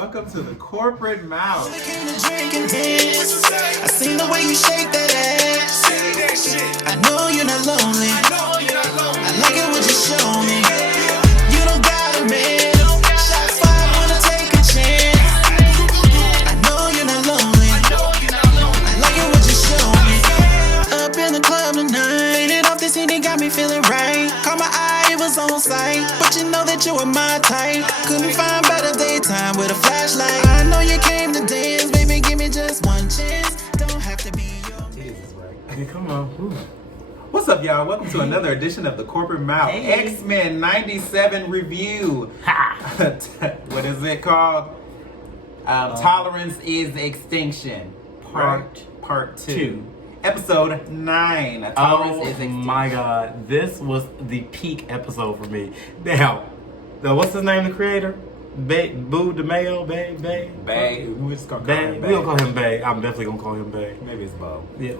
Welcome to the corporate mouth. I seen the way you shake that ass. I know you're not lonely. I like it what you show me. You don't gotta man. Shots fired when I take a chance. I know you're not lonely. I like it what you show me. Up in the club tonight, and off this CD got me feeling right. Caught my eye, it was on sight, but you know that you were my type. Couldn't find better daytime with a flashlight. I know you came to dance, baby, give me just one chance. Don't have to be your Jesus, right? Yeah, come on. Ooh. What's up, y'all? Welcome to another edition of the Corporate Mouth Hey. X-Men 97 review. Ha! What is it called? Tolerance is Extinction. Part 2. Episode 9. Tolerance is Oh Extinction. my god, this was the peak episode for me. Now, what's his name, the creator? Boo DeMayo, Bay? Bay. We're just gonna call Bay. him We Bay. gonna call him Bay. I'm definitely gonna call him Bay. Maybe it's Bo. Yeah,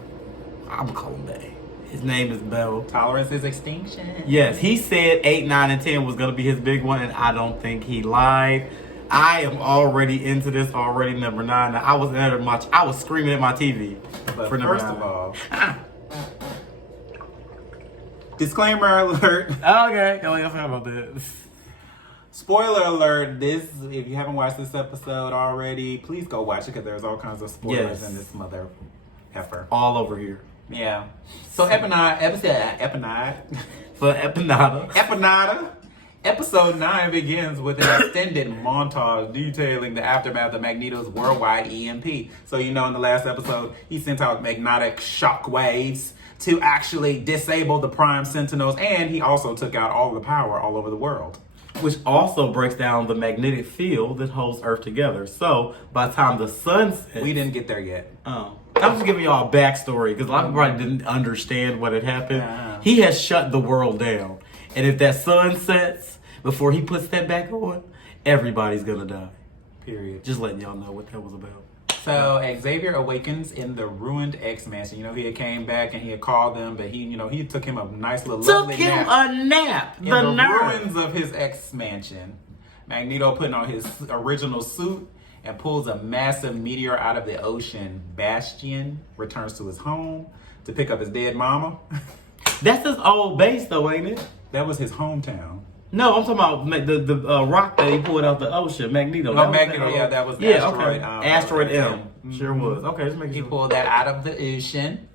I'm gonna call him Bay. His name is Bell. Tolerance is Extinction. Yes, he said 8, 9, and 10 was gonna be his big one, and I don't think he lied. I am already into this already. Number 9. I was I was screaming at my TV But for number first 9. of all, disclaimer alert. Okay, I forgot about that. Spoiler alert, if you haven't watched this episode already, please go watch it because there's all kinds of spoilers Yes. in this mother effer. All over here. Yeah. So Episode For Empanada. Episode 9 begins with an extended montage detailing the aftermath of Magneto's worldwide EMP. So in the last episode, he sent out magnetic shock waves to actually disable the Prime Sentinels, and he also took out all the power all over the world. Which also breaks down the magnetic field that holds Earth together. So by the time the sun sets, We didn't get there yet. I'm just giving y'all a backstory because a lot of people probably didn't understand what had happened. Yeah. He has shut the world down. And if that sun sets before he puts that back on, everybody's gonna die. Period. Just letting y'all know what that was about. So Xavier awakens in the ruined X Mansion. He had came back and he had called them, but he took him a nice little Took lovely him nap a nap. in The the nerve. ruins of his X Mansion. Magneto putting on his original suit and pulls a massive meteor out of the ocean. Bastion returns to his home to pick up his dead mama. That's his old base though, ain't it? That was his hometown. No, I'm talking about the rock that he pulled out the ocean, Magneto. Oh, Magneto, yeah, that was yeah, Asteroid, okay. Asteroid M. Mhm. Sure was. Okay, just making He sure. pulled that out of the ocean.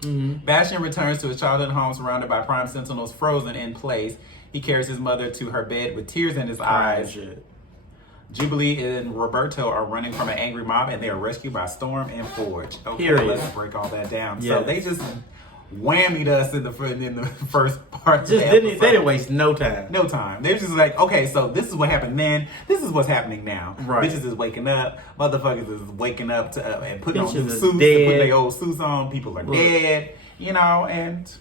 Mm-hmm. Bastion returns to his childhood home surrounded by Prime Sentinels frozen in place. He carries his mother to her bed with tears in his eyes. Shit. Jubilee and Roberto are running from an angry mob and they are rescued by Storm and Forge. Okay, Period. let's break all that down. So Yes. they just whammied us in the first part of Just the they episode. didn't waste no time. No time. They're just like, okay, so this is what happened then. This is what's happening now. Right. Bitches is waking up. Motherfuckers is waking up to and putting on Bitches new is suits. dead. Putting their old suits on. People are Look. dead. And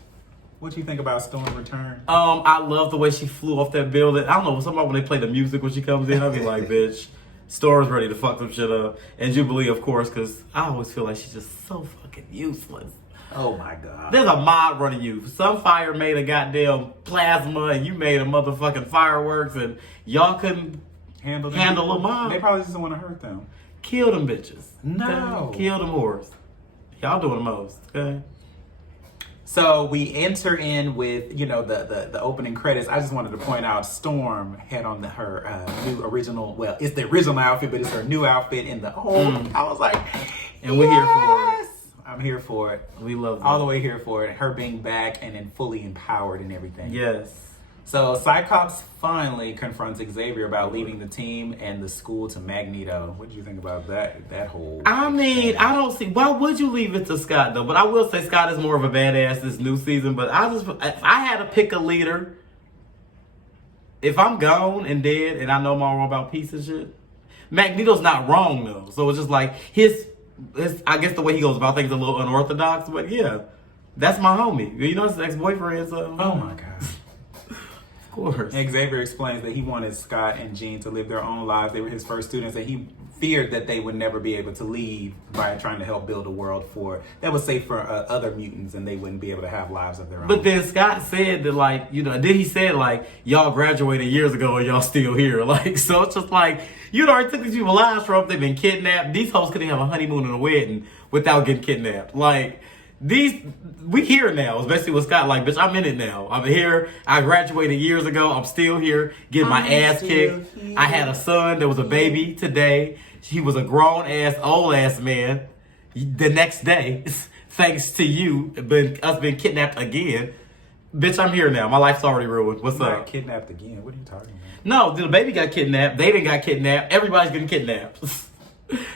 what you think about Storm return? I love the way she flew off that building. I don't know, somebody when they play the music when she comes in, I'll be like, bitch, Storm's ready to fuck some shit up. And Jubilee, of course, because I always feel like she's just so fucking useless. Oh my god. There's a mob running you. Some fire made a goddamn plasma and you made a motherfucking fireworks and y'all couldn't Handle a mob. They probably just want to hurt them. kill them bitches. No. Okay? Kill them whores. Y'all doing the most, okay? So we enter in with, the opening credits. I just wanted to point out Storm had on her new original, well, it's the original outfit, but it's her new outfit in the old. I was like, And we're here for it. I'm here for it. We love that. All the way here for it. Her being back and then fully empowered and everything. Yes. So Cyclops finally confronts Xavier about leaving the team and the school to Magneto. What did you think about that whole... I mean, I don't see why would you leave it to Scott though. But I will say Scott is more of a badass this new season. But if I had to pick a leader, if I'm gone and dead and I know more about peace and shit, Magneto's not wrong though. So it's just like his I guess the way he goes about things is a little unorthodox. But yeah, that's my homie. His ex-boyfriend. So Oh my God. Of course. Xavier explains that he wanted Scott and Jean to live their own lives. They were his first students, and he feared that they would never be able to leave by trying to help build a world that was safe for other mutants, and they wouldn't be able to have lives of their own. But then Scott said that, like, you know, then he said, like, y'all graduated years ago and y'all still here. Like, so it's just like, you already took these people lives from, they've been kidnapped. These hoes couldn't have a honeymoon and a wedding without getting kidnapped. Like, we here now, especially with Scott. Like, bitch, I'm in it now. I'm here. I graduated years ago. I'm still here, getting my ass kicked. I had a son. There was a baby today. He was a grown ass, old ass man. The next day, thanks to you, us being kidnapped again. Bitch, I'm here now. My life's already ruined. What's Not up? kidnapped again. What are you talking about? No, the baby got kidnapped. They didn't got kidnapped. Everybody's getting kidnapped.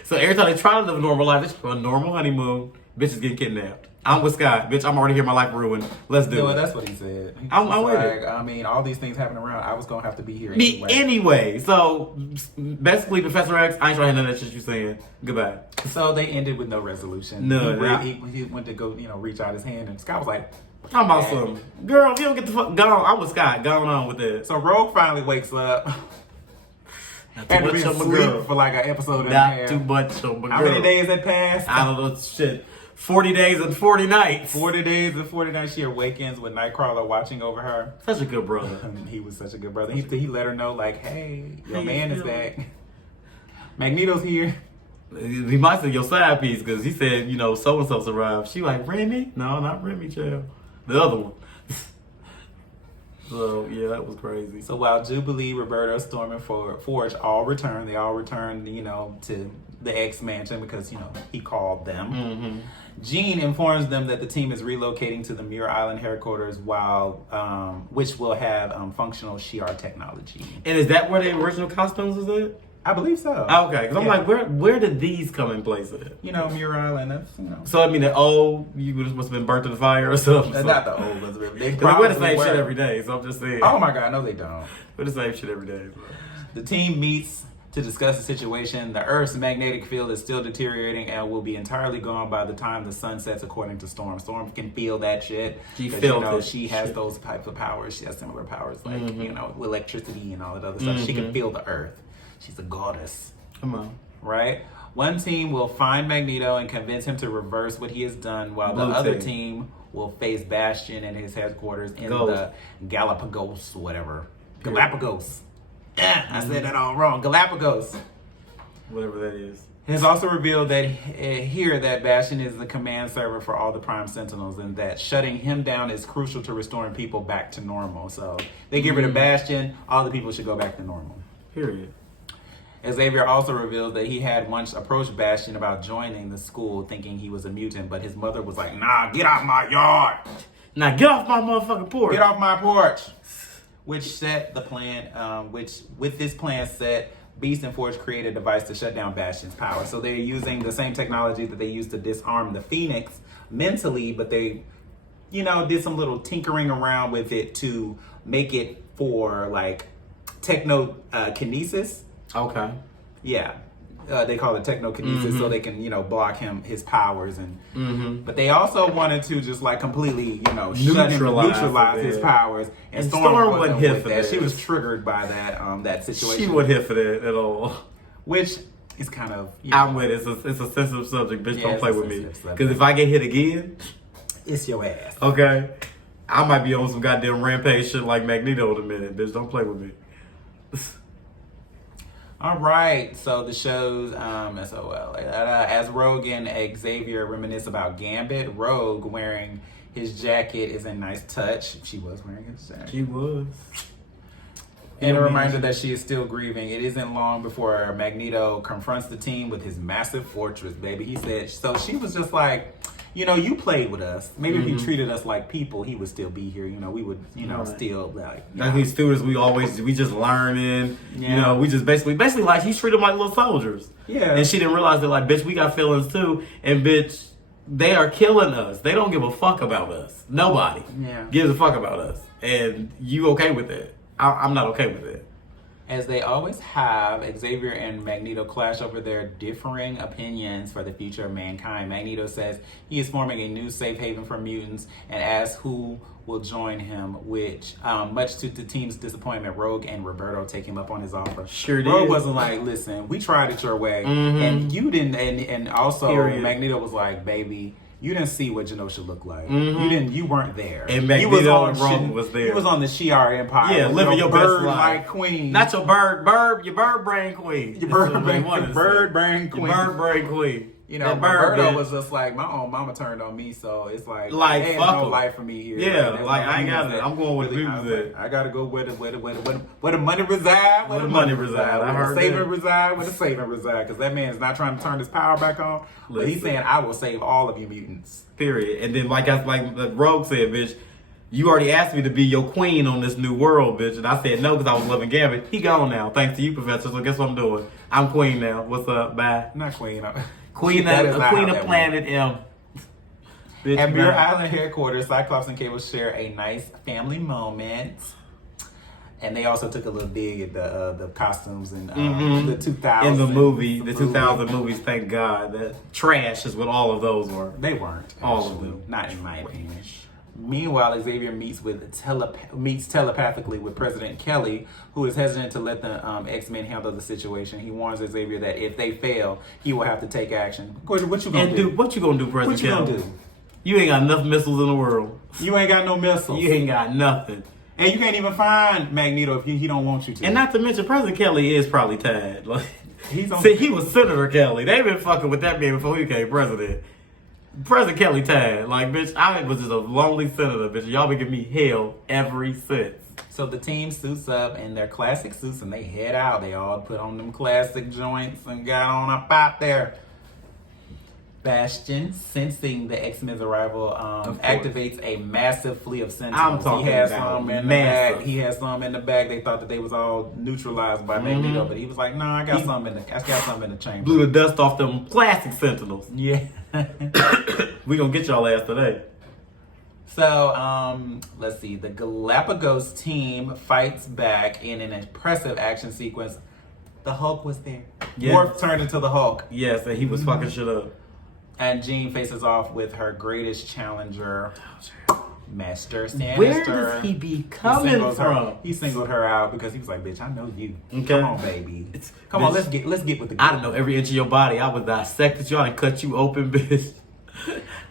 So every time they try to live a normal life, they try a normal honeymoon. Bitch is getting kidnapped. I'm with Scott. Bitch, I'm already here. My life ruined. Let's do it. That's what he said. I'm Just with it. I mean, all these things happening around. I was gonna have to be here Me anyway. anyway. So basically, Professor X, I ain't trying to hear none of that shit you saying. Goodbye. So they ended with no resolution. No, he went to go, reach out his hand, and Scott was like, Talking about some girl. If you don't get the fuck gone, I'm with Scott. Going on with that. So Rogue finally wakes up. Not Had too to be much of my asleep girl. for like an episode and a Not half. too much of my girl. How many days had passed? I don't know. Shit. 40 days and 40 nights. 40 days and 40 nights. She awakens with Nightcrawler watching over her. Such a good brother. He was such a good brother. He let her know, like, hey, your Hey, man is Phil. back. Magneto's here. He might say your side piece because he said, so and so survived. She like, Remy? No, not Remy, child. The other one. So yeah, that was crazy. So while Jubilee, Roberto, Storm, and Forge all return, they all return, to the X Mansion because, he called them. Mm-hmm. Jean informs them that the team is relocating to the Muir Island headquarters, which will have functional Shi'ar technology. And is that where the original costumes was at? I believe so. Okay, because I'm like, where did these come in place at? Muir Island. That's So I mean, you must have been burnt in the fire or something. That's not the old ones. They Because we wear the probably same were. shit every day, so I'm just saying. Oh my God, no, they don't. We're the same shit every day. Bro. The team meets to discuss the situation. The Earth's magnetic field is still deteriorating and will be entirely gone by the time the sun sets, according to Storm. Storm can feel that shit. She 'cause, felt it. she has Shit. those types of powers. She has similar powers, like, Mm-hmm. electricity and all that other stuff. She can feel the Earth. She's a goddess. Come on. Right? One team will find Magneto and convince him to reverse what he has done, while the Blue other team. team will face Bastion and his headquarters in Gold. the Galapagos, whatever. Galapagos. I said that all wrong. Galapagos. Whatever that is. It has also revealed that here that Bastion is the command server for all the Prime Sentinels, and that shutting him down is crucial to restoring people back to normal. So they get rid of Bastion, all the people should go back to normal. Period. Xavier also reveals that he had once approached Bastion about joining the school, thinking he was a mutant, but his mother was like, "Nah, get out my yard, Now get off my motherfucking porch. get off my porch," which set the plan. Which with this plan set, Beast and Forge created a device to shut down Bastion's power. So they're using the same technology that they used to disarm the Phoenix mentally, but they, did some little tinkering around with it to make it for like technokinesis. Okay. Yeah. They call it technokinesis, so they can, block his powers, and but they also wanted to just like completely, neutralize his powers. And Storm Storm wasn't wasn't here with for that. this. She was triggered by that situation. She wasn't here for that at all. Which is kind of, I'm with it. It's a sensitive subject. Bitch, Yeah, don't it's play a with me. sensitive subject. Because if I get hit again, it's your ass. okay, I might be on some goddamn rampage shit like Magneto in a minute. Bitch, don't play with me. All right, so the show's SOL. As Rogue and Xavier reminisce about Gambit, Rogue wearing his jacket is a nice touch. She was wearing his jacket. She was. And a reminder that she is still grieving. It isn't long before Magneto confronts the team with his massive fortress, baby. He said, so she was just like, you played with us. Maybe if you treated us like people, he would still be here. We would, Right. still like. Like these students, we just learning. Yeah. We just basically like he treated them like little soldiers. Yeah. And she didn't realize that like, bitch, we got feelings too, and bitch, they are killing us. They don't give a fuck about us. Nobody Yeah. gives a fuck about us. And you okay with it? I'm not okay with it. As they always have, Xavier and Magneto clash over their differing opinions for the future of mankind. Magneto says he is forming a new safe haven for mutants and asks who will join him, which, much to the team's disappointment, Rogue and Roberto take him up on his offer. Sure did. Rogue wasn't like, listen, we tried it your way, and you didn't, and also Period. Magneto was like, baby, you didn't see what Genosha looked like. You weren't there. And you Magneto and Rogue was there. You was on the Shi'ar Empire. Yeah, living your best bird life. like queen. Not your your bird brain queen. Your That's bird what they brain, wanted to bird say. brain queen. Your bird brain queen. You know, That bird Roberto bitch. was just like, my own mama turned on me, so it's like Like, there's fuck no 'em. life for me here. Yeah, There's like, no I ain't got humans it. I'm going with really- dudes I was there. like, I gotta go where the money reside. Where the money reside. I Where heard the saving that. reside. Where the saving reside. Because that man's not trying to turn his power back on, but he's Listen. saying, I will save all of you mutants. Period. And then like Rogue said, bitch, you already asked me to be your queen on this new world, bitch. And I said no because I was loving Gambit. He gone now. Thanks to you, Professor. So guess what I'm doing? I'm queen now. What's up? Bye. Not queen. Queen That of is not how Queen that of Planet M. Bitch, At Muir bye. Island headquarters, Cyclops and Cable share a nice family moment. And they also took a little dig at the costumes and the 2000s. In the movie, the 2000 movies, thank God. That trash is what all of those were. They weren't. All of actually. them. Not in my opinion. Meanwhile, Xavier meets telepathically with President Kelly, who is hesitant to let the X-Men handle the situation. He warns Xavier that if they fail, he will have to take action. Gordon, what you gonna And do? dude, what you gonna do, President What you gonna Kelly? do? You ain't got enough missiles in the world. You ain't got no missiles. You ain't got nothing. And you can't even find Magneto if he don't want you to. And not to mention, President Kelly is probably tired. Like, He's on- see, he was Senator Kelly. They been fucking with that man before he became president. President Kelly tired. Like, bitch, I was just a lonely senator, bitch. Y'all been giving me hell ever since. So the team suits up in their classic suits and they head out. They all put on them classic joints and got on up out there. Bastion, sensing the X-Men's arrival, course. activates a massive fleet of Sentinels. I'm talking he has about some in massive. the back. He has some in the back. They thought that they was all neutralized by Magneto, but he was like, "No, I got some in the chamber." Blew the dust off them classic Sentinels. Yeah. We gonna get y'all ass today. So, let's see. The Galapagos team fights back in an impressive action sequence. The Hulk was there. Yes. Worf turned into the Hulk. Yes, and he was fucking shit up. And Jean faces off with her greatest challenger, Master Sinister. Where does he be coming singles her- from? He singled her out because he was like, "Bitch, I know you. Okay. Come on, baby. Come on, bitch, let's get with the." I don't know every inch of your body. I would dissect you. I done cut you open, bitch.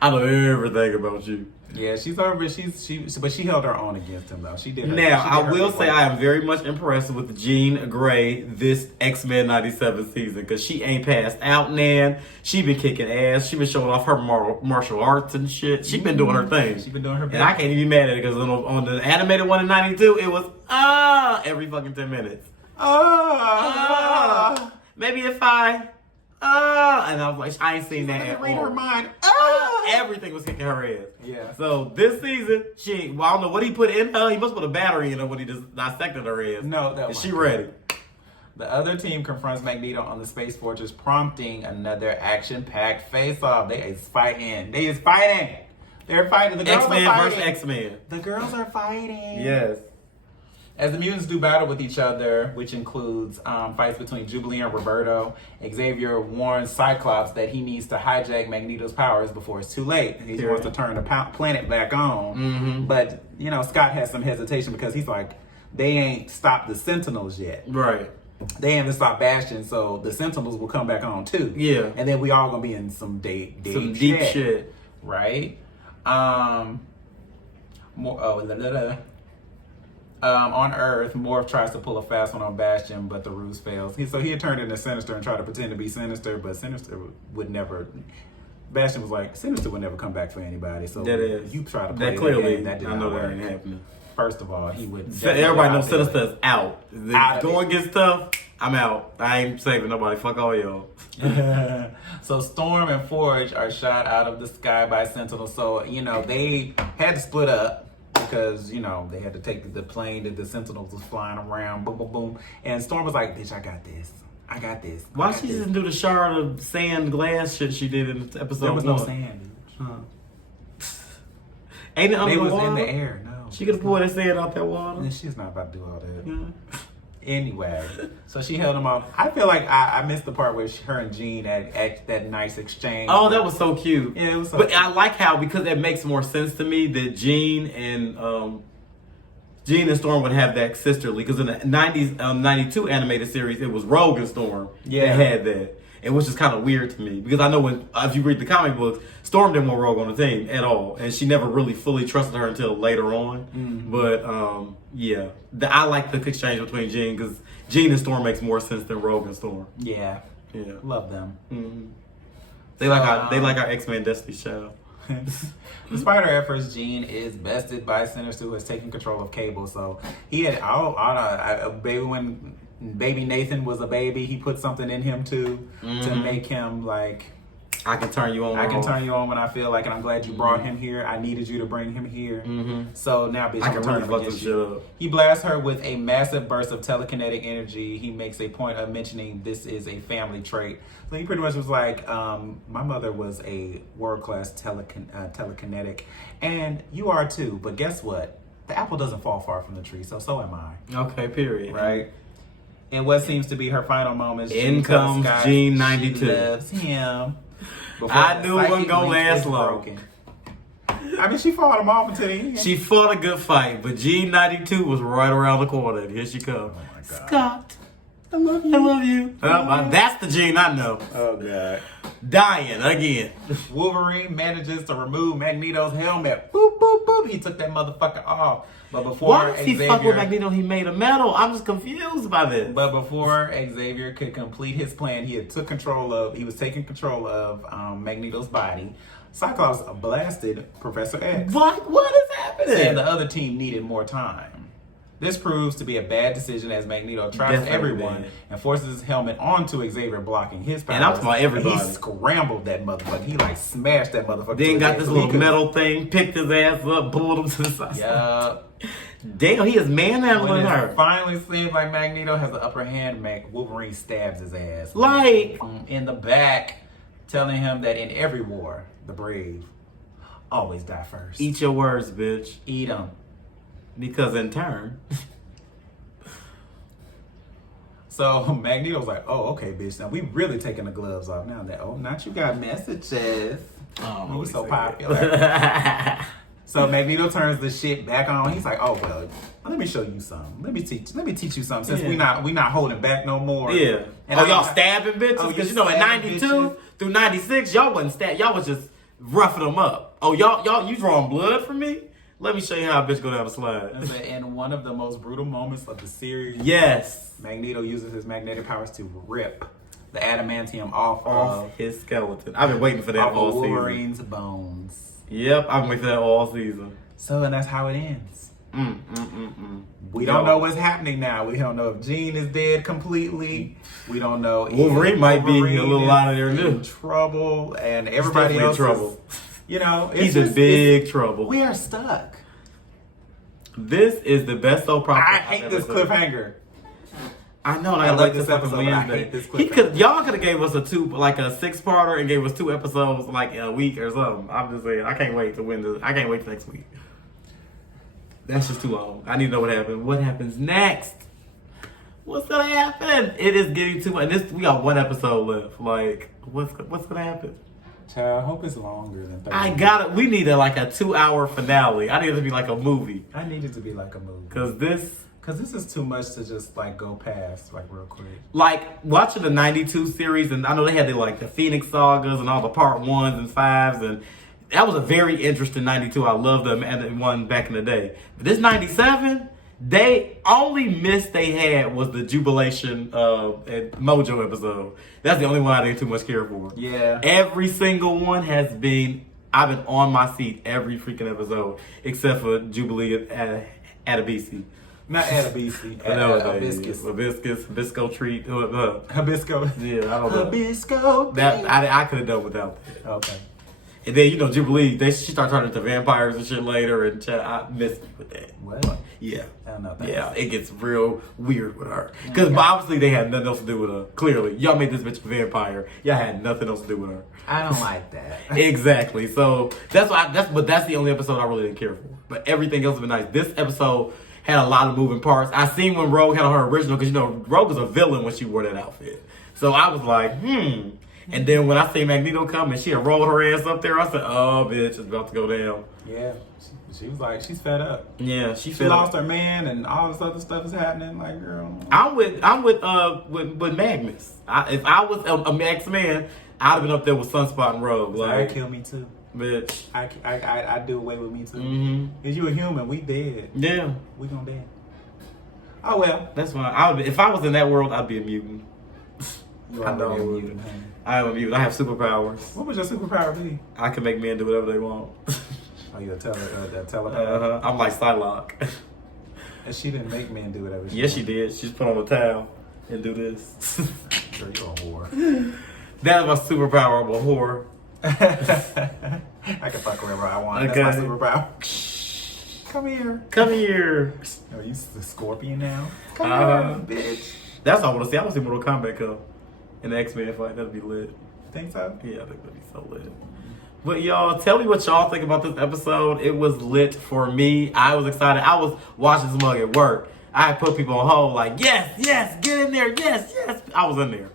I know everything about you. Yeah, but she held her own against him though. She did. Now, she did I her will big say work. I am very much impressed with Jean Grey this X-Men 97 season because she ain't passed out, Nan. She been kicking ass. She been showing off her martial arts and shit. She been doing her thing. She been doing her. And I can't even be mad at it because on the animated one in 92, it was every fucking 10 minutes. Maybe if I and I was like, I ain't seen that at read all. her mind. Everything was kicking her ass. Yeah. So this season, I don't know what he put in her. He must put a battery in her when he just dissected her ass. No, that And she wasn't. ready. The other team confronts Magneto on the Space Fortress, prompting another action-packed face-off. They is fighting. They're fighting. The girls X-Men are versus fighting. X-Men. The girls are fighting. Yes. As the mutants do battle with each other, which includes fights between Jubilee and Roberto, Xavier warns Cyclops that he needs to hijack Magneto's powers before it's too late. He Sure. wants to turn the planet back on. But, Scott has some hesitation because he's like, they ain't stopped the Sentinels yet. Right. They haven't stopped Bastion, so the Sentinels will come back on too. Yeah. And then we all gonna be in some deep Some deep shit. right? On Earth, Morph tries to pull a fast one on Bastion, but the ruse fails. He had turned into Sinister and tried to pretend to be Sinister, but Sinister would never. Bastion was like, Sinister would never come back for anybody. So That is. you try to play That clearly, game, that did I not know work. that ain't happening. First of all, he would. So everybody knows definitely not do Sinister's out. The Out of going it. against stuff, I'm out. I ain't saving nobody. Fuck all y'all. So Storm and Forge are shot out of the sky by Sentinel. So, they had to split up because, they had to take the plane that the Sentinels was flying around. Boom, boom, boom. And Storm was like, bitch, I got this. I got this. I Why got she this." didn't do the shard of sand glass shit she did in episode There was no 1? sand. Ain't it under It the was water? in the air. No. She could have poured that sand out that water. She's not about to do all that. Yeah. Anyway, so she held him off. I feel like I missed the part where her and Jean had that nice exchange. Oh, that was so cute. Yeah, it was so But cute. I like how, because it makes more sense to me that Jean and Storm would have that sisterly. Because in the 90s, 92 animated series, it was Rogue and Storm Yeah. that had that. And which is kind of weird to me. Because I know when, if you read the comic books, Storm didn't want Rogue on the team at all. And she never really fully trusted her until later on. Mm-hmm. But, yeah. I like the exchange between Jean, because Jean and Storm makes more sense than Rogue and Storm. Yeah, Yeah. love them. Mhm. They like our X-Men Destiny show. Despite her efforts, Jean is bested by Sinister, who has taken control of Cable. So he had when baby Nathan was a baby, he put something in him too to make him like, I can turn you on. I can turn you on when I feel like, and I'm glad you brought him here. I needed you to bring him here. So now, bitch, I I'm can turning really fuck against this you. shit up. He blasts her with a massive burst of telekinetic energy. He makes a point of mentioning this is a family trait. So he pretty much was like, my mother was a world-class telekinetic, and you are too. But guess what? The apple doesn't fall far from the tree, so am I. Okay, period. Right? And what seems to be her final moments. In comes Jean 92. She loves him. Before I knew it the wasn't gonna psychic link last is long. broken. I mean, she fought him off until the end. She fought a good fight, but G92 was right around the corner. And here she comes. Oh my God. Scott, I love you. I love you. That's the Jean I know. Oh God. Dying again. Wolverine manages to remove Magneto's helmet. Boop, boop, boop. He took that motherfucker off. But before Why does he Xavier, fuck with Magneto? He made of metal. I'm just confused by this. But before Xavier could complete his plan, he was taking control of Magneto's body. Cyclops blasted Professor X, What is happening? saying the other team needed more time. This proves to be a bad decision as Magneto traps Definitely everyone bad. and forces his helmet onto Xavier, blocking his powers. And I'm talking about everybody. He scrambled that motherfucker. He like smashed that motherfucker. Then to got his this head so he little couldn't- metal thing, picked his ass up, pulled him to the side. Yeah. Damn, he is When manhandling it her. finally seems like Magneto has the upper hand, Wolverine stabs his ass. Like, In the back, telling him that in every war, the brave always die first. eat your words, bitch. Eat them. Because in turn, So Magneto's like, oh, okay, bitch. Now we really taking the gloves off now. Not you got messages. oh, You so popular. So Magneto turns the shit back on. He's like, oh well, let me show you something. Let me teach you something. Since Yeah. we not holding back no more. Yeah. And Oh, I'm y'all not- stabbing bitches? Oh, Because you you know, in stabbing 92 bitches? through 96, y'all wasn't stab. Y'all was just roughing them up. Oh, y'all, you drawing blood for me? Let me show you how a bitch go down the slide. And one of the most brutal moments of the series, Yes. Magneto uses his magnetic powers to rip the adamantium off Off his skeleton. I've been waiting for that of all season. Wolverine's bones. Yep, I've been waiting for that all season. So, and that's how it ends. We Yo. don't know what's happening now. We don't know if Jean is dead completely. We don't know if Wolverine might be a little is out of there, in too. trouble, and everybody definitely in else trouble. is, you know, it's He's in just- big trouble. We are stuck. This is the best soap opera. I I've hate ever this seen. cliffhanger. I know, and I I love like this this episode. episode, but I Wednesday. hate this Y'all could have gave us a 6-parter and gave us 2 episodes like a week or something. I'm just saying, I can't wait to win this. I can't wait till next week. That's just too long. I need to know what happened. What happens next? What's gonna happen? It is getting too much. We got 1 episode left. Like, what's gonna happen? Child, I hope it's longer than 30 I got it. We need a 2-hour finale. I need it to be like a movie. I need it to be like a movie. Cause Because this is too much to just like go past like real quick. like watching the 92 series, and I know they had the Phoenix sagas and all the part 1s and 5s, and that was a very interesting 92. I loved them and one back in the day. But this 97, they only miss they had was the Jubilation at Mojo episode. That's the only one I didn't too much care for. Yeah. Every single one has been, I've been on my seat every freaking episode, except for Jubilee at Adabisi. Not Adabisi. Hibiscus. Hibiscus, Hibisco treat. Hibisco. Yeah, I don't know. Hibisco. That I could have done without that. Okay. And then Jubilee, she started turning into vampires and shit later, and I missed with that. What? Yeah. I don't know. Yeah, it gets real weird with her. Because obviously they had nothing else to do with her. Clearly. Y'all made this bitch a vampire. Y'all had nothing else to do with her. I don't like that. Exactly. So that's the only episode I really didn't care for. But everything else has been nice. This episode had a lot of moving parts. I seen when Rogue had on her original, because you know Rogue was a villain when she wore that outfit. So I was like, And then when I seen Magneto come and she had rolled her ass up there, I said, oh, bitch, it's about to go down. Yeah, she was like, she's fed up. Yeah, she She lost her man, and all this other stuff is happening. Like, girl, I'm with Magnus. If I was a X-Man, I'd have been up there with Sunspot and Rogue. that Like, kill me too. bitch. I do away with me too. Mm-hmm. Cause you a human, we dead. Yeah, We gonna dead. Oh well. that's fine. If I was in that world, I'd be a mutant. You I know already I a would. mutant, honey. I am a mutant. I have superpowers. What would your superpower be? I can make men do whatever they want. Oh, you a telepath. I'm like Psylocke. And she didn't make men do whatever. Yes, she did. She just put on a towel and do this. Girl, you a whore. That's my superpower. I'm a whore. I can fuck wherever I want. Okay. That's my superpower. Come here. Come here. Are you the scorpion now? Come Uh-huh. here, bitch. That's all I want to see. I want to see Mortal Kombat come in the X-Men fight. That'd be lit. Think so? Yeah, I think that'd be so lit. But y'all, tell me what y'all think about this episode. It was lit for me. I was excited. I was watching this mug at work. I put people on hold like, yes, get in there, yes. I was in there.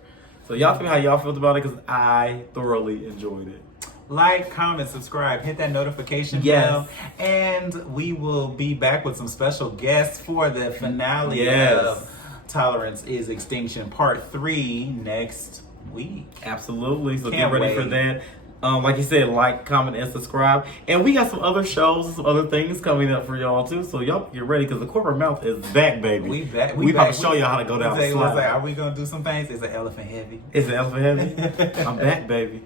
So y'all tell me how y'all felt about it, because I thoroughly enjoyed it. Like, comment, subscribe, hit that notification Yes. bell, and we will be back with some special guests for the finale Yes. of Tolerance is Extinction Part 3 next week. Absolutely. So Can't get ready for wait. that. Like you said, like, comment, and subscribe. And we got some other shows, some other things coming up for y'all too. So y'all get ready, because the corporate mouth is back, baby. We back. We about back. to show y'all how to go down the What's that? slide. Are we gonna do some things? Is it elephant heavy? Is the elephant heavy? I'm back, baby.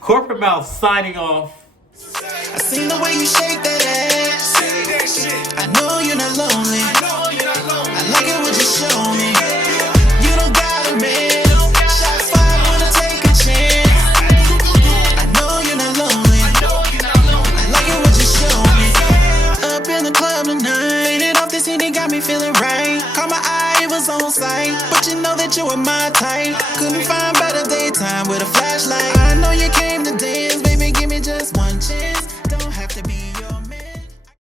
Corporate mouth signing off. I seen the way you shake that ass. I know you're not lonely. I like it what you show me. You don't got a man. Shot fired, wanna take a chance. I know you're not lonely. I like it what you show me. Up in the club tonight. Faded off this CD, got me feeling right. Caught my eye, it was on sight. But you know that you were my type. Couldn't find better daytime with a flashlight. I know you came to dance, baby, give me just one chance.